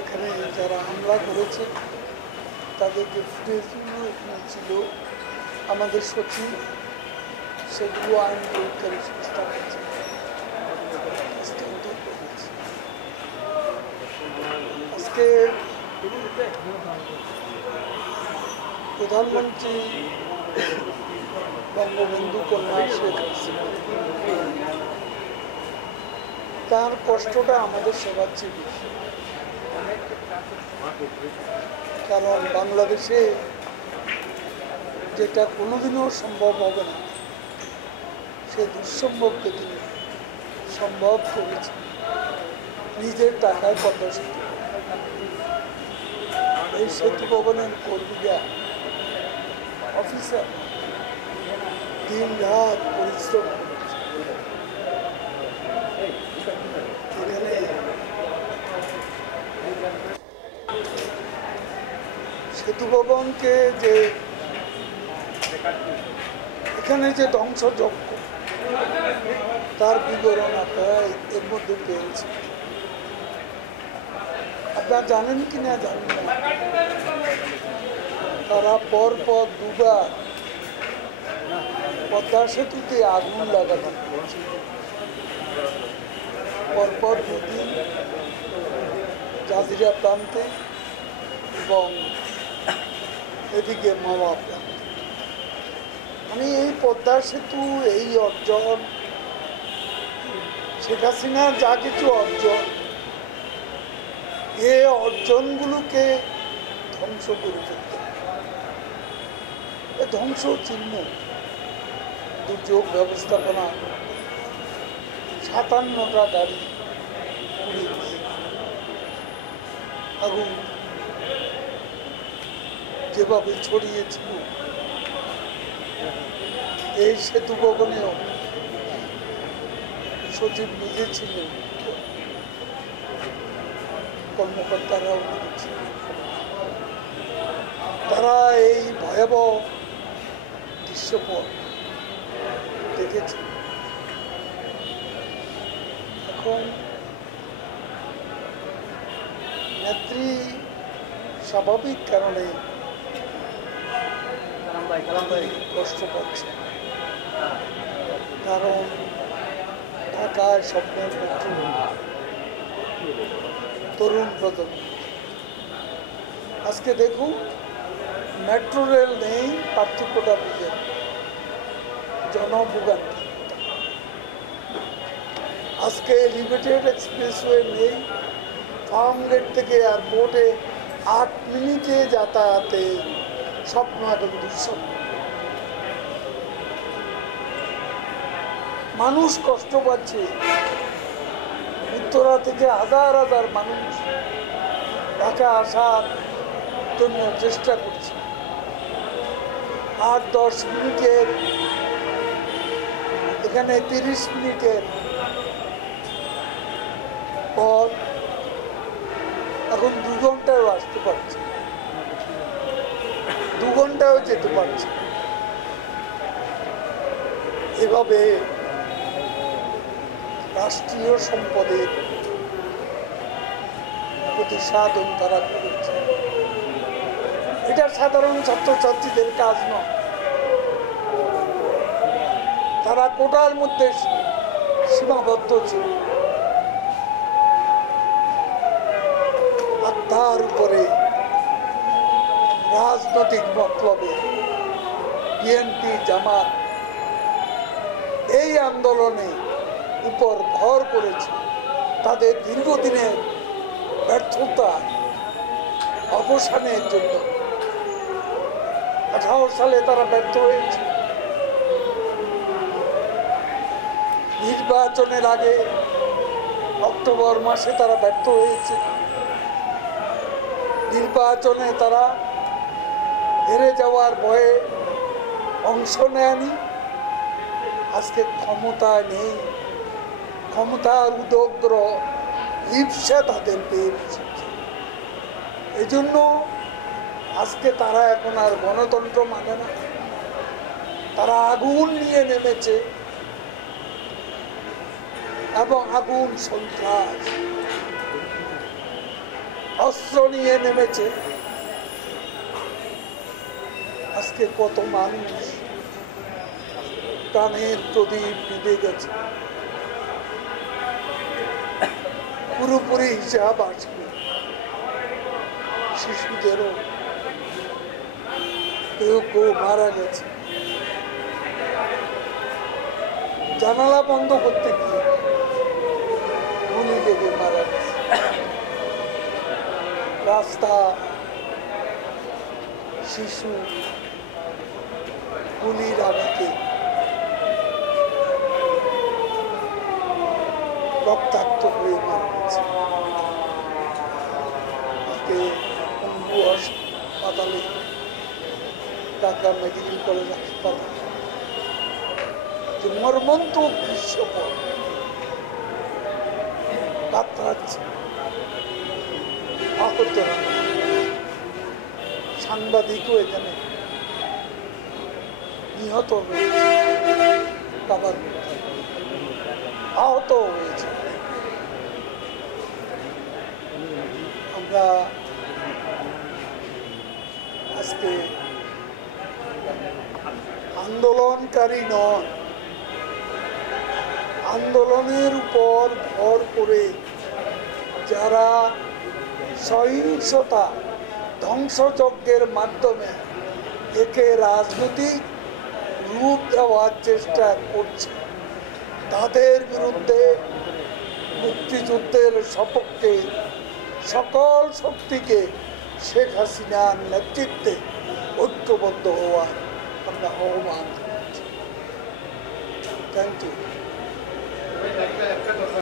এখানে যারা হামলা করেছে তাদেরকে ফুটেজগুলো এখানে ছিল, আমাদের সচিব সেগুলো আইন প্রয়োগকারী সংস্থা কাছে হস্তান্তর করেছে। আজকে প্রধানমন্ত্রী বঙ্গবন্ধু কন্যা শেখ হাসিনা তার কষ্টটা আমাদের সবার চেয়ে বেশি, কারণ বাংলাদেশে যেটা কোনোদিনও সম্ভব হবে না সে দুঃসম্ভবকে তিনি সম্ভব করেছে নিজের টাকায় পদ্মা সেতু। এই সেতু ভবনের কর্মীরা অফিসার দিন রাত পরিশ্রম করেছে। এখানে সেতু ভবনকে যে এখানে যে ধ্বংসযজ্ঞ তার বিবরণ আপনারা এর মধ্যে পেয়েছি। আপনারা জানেন কি না জানেন না, তারা পরপর দুবার পদ্মা সেতুতে আগুন লাগানো হয়েছে, পরপর দুদিন জাজিরা প্রান্তে এবং এদিকে মাওয়া প্রান্তে। মানে এই পদ্মা সেতু এই অর্জন, শেখ হাসিনার যা কিছু অর্জন, এই অর্জনগুলোকে ধ্বংস করে ফেলতে, এ ধ্বংস চিহ্ন দুর্যোগ ব্যবস্থাপনা 57টা গাড়ি পুলিশ আগুন যেভাবে ছড়িয়েছিল, এই সেতু ভবনেও সচিব নিজে ছিলেন, কর্মকর্তারাও ছিলেন। তারা এই ভয়াবহ দৃশ্যপট দেখেছে। এখন নেত্রী স্বাভাবিক কারণে কষ্ট পাচ্ছে, কারণ ঢাকায় স্বপ্নের মেট্রো তরুণ প্রজন্ম। আজকে দেখুন মেট্রো রেল নেই, পার্থক্যটা বুঝেন, জনভোগান্তি। আজকে এলিভেটেড এক্সপ্রেসওয়ে নেই, ফার্ম গেট থেকে এয়ারপোর্টে 8 মিনিটে যাতায়াতে স্বপ্ন এখন দুঃস্বপ্ন। মানুষ কষ্ট পাচ্ছে, উত্তরা থেকে হাজার হাজার মানুষ ঢাকা আসার জন্য চেষ্টা করছে। 8-10 মিনিটের এখানে 30 মিনিটের পর এখন 2 ঘন্টায়ও আসতে পারছে, 2 ঘন্টায়ও যেতে পারছে। এভাবে রাষ্ট্রীয় সম্পদের প্রতি সাধন তারা করেছে। এটা সাধারণ ছাত্রছাত্রীদের কাজ নয়, তারা কোটার মধ্যে সীমাবদ্ধ ছিল। আর তার উপরে রাজনৈতিক মতলবে বিএনপি জামাত এই আন্দোলনে উপর ভর করেছে। তাদের দীর্ঘদিনের ব্যর্থতা অবসানের জন্য 18 সালে তারা ব্যর্থ হয়েছে। নির্বাচনের আগে অক্টোবর মাসে তারা ব্যর্থ হয়েছে, নির্বাচনে তারা হেরে যাওয়ার ভয়ে অংশ নেয়নি। আজকে ক্ষমতা নেই, ক্ষমতার উদগ্র ইপসা তাদের পেয়ে বসেছে। এই জন্য আজকে তারা এখন আর গণতন্ত্র মানে না, তারা আগুন নিয়ে নেমেছে এবং আগুন সন্ত্রাস অস্ত্র নিয়ে নেমেছে। আজকে কত মানুষ প্রাণের প্রদীপ নিভে গেছে, পুরোপুরি হিসাব আসবে। শিশুদেরও কেউ কেউ মারা গেছে জানালা বন্ধ করতে গিয়ে, গুলি লেগে মারা গেছে। রাস্তা, শিশু গুলির আঘাতে রক্তাক্ত হয়ে মারা গেছে। পঙ্গু হাসপাতালে, ঢাকা মেডিকেল কলেজ হাসপাতালে যে মর্মন্তুদ দৃশ্যপট কাতরাচ্ছে। আহতরা, সাংবাদিকও এখানে নিহত হয়েছে, আবার আহত হয়েছে। আমরা আজকে আন্দোলনকারী নন, আন্দোলনের উপর ভর করে যারা সহিংসতা ধ্বংসযজ্ঞের মাধ্যমে একে রাজনৈতিক রূপ দেওয়ার চেষ্টা করছে, তাদের বিরুদ্ধে মুক্তিযুদ্ধের সপক্ষে সকল শক্তিকে শেখ হাসিনার নেতৃত্বে ঐক্যবদ্ধ হওয়ার আমরা আহ্বান জানাচ্ছি। Thank you.